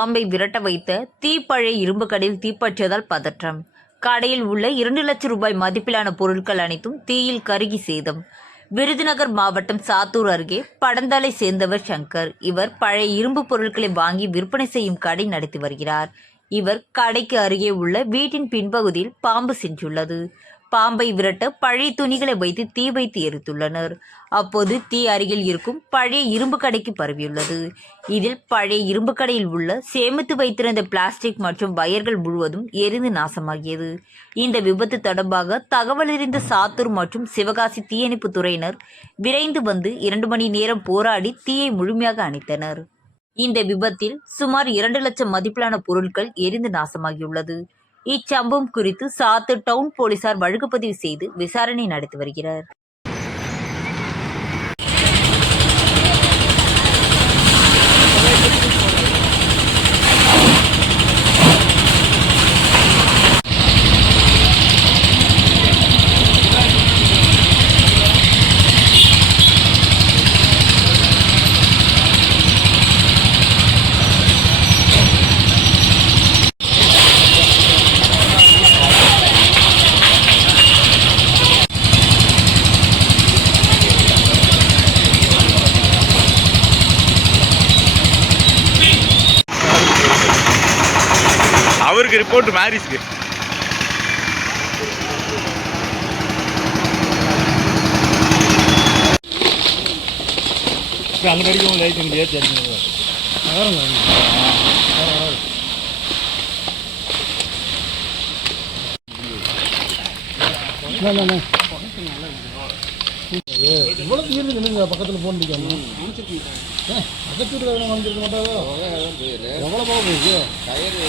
பாம்பை விரட்ட வைத்த தீப்பழை இரும்பு கடையில் தீப்பற்றியதால் பதற்றம். கடையில் உள்ள இரண்டு லட்சம் ரூபாய் மதிப்பிலான பொருட்கள் அனைத்தும் தீயில் கருகி சேதம். விருதுநகர் மாவட்டம் சாத்தூர் அருகே படந்தலை சேர்ந்தவர் சங்கர். இவர் பழைய இரும்பு பொருட்களை வாங்கி விற்பனை செய்யும் கடை நடத்தி வருகிறார். இவர் கடைக்கு அருகே உள்ள வீட்டின் பின்பகுதியில் பாம்பு சென்றுள்ளது பாம்பை விரட்ட பழைய துணிகளை வைத்து தீ வைத்து எரித்துள்ளனர். அப்போது தீ அருகில் இருக்கும் பழைய இரும்பு கடைக்கு பரவியுள்ளது. இதில் பழைய இரும்பு கடையில் உள்ள சேமித்து வைத்திருந்த பிளாஸ்டிக் மற்றும் வயர்கள் முழுவதும் எரிந்து நாசமாகியது. இந்த விபத்து தொடர்பாக தகவல் அறிந்த சாத்தூர் மற்றும் சிவகாசி தீயணைப்பு துறையினர் விரைந்து வந்து இரண்டு மணி நேரம் போராடி தீயை முழுமையாக அணைத்தனர். இந்த விபத்தில் சுமார் இரண்டு லட்சம் மதிப்பிலான பொருட்கள் எரிந்து நாசமாகியுள்ளது. இச்சம்பவம் குறித்து சாத்து டவுன் போலீசார் வழக்கு பதிவு செய்து விசாரணை நடத்தி வருகிறார். அவருக்கு ரிப்போர்ட் மேரிஸ்க்கு அங்கே அடிக்கும் லைட் இங்கே அடிக்கணும் இவ்வளோ தீர்ந்து நில்லுங்க பக்கத்தில் போன் அடிக்காம. பக்கத்து வீட்டில் வந்துருக்க மாட்டாரோ? எவ்வளோ போக போகுது ஞாயிற்றுக்கிழமை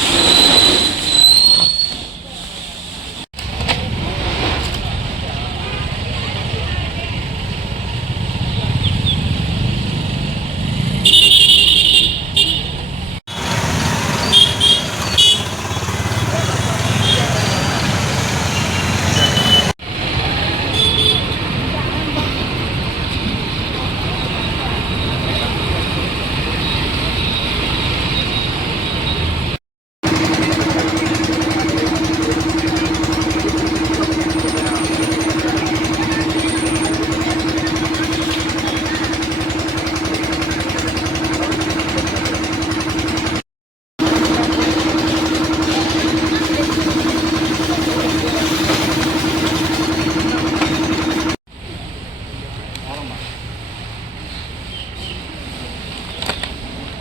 இங்க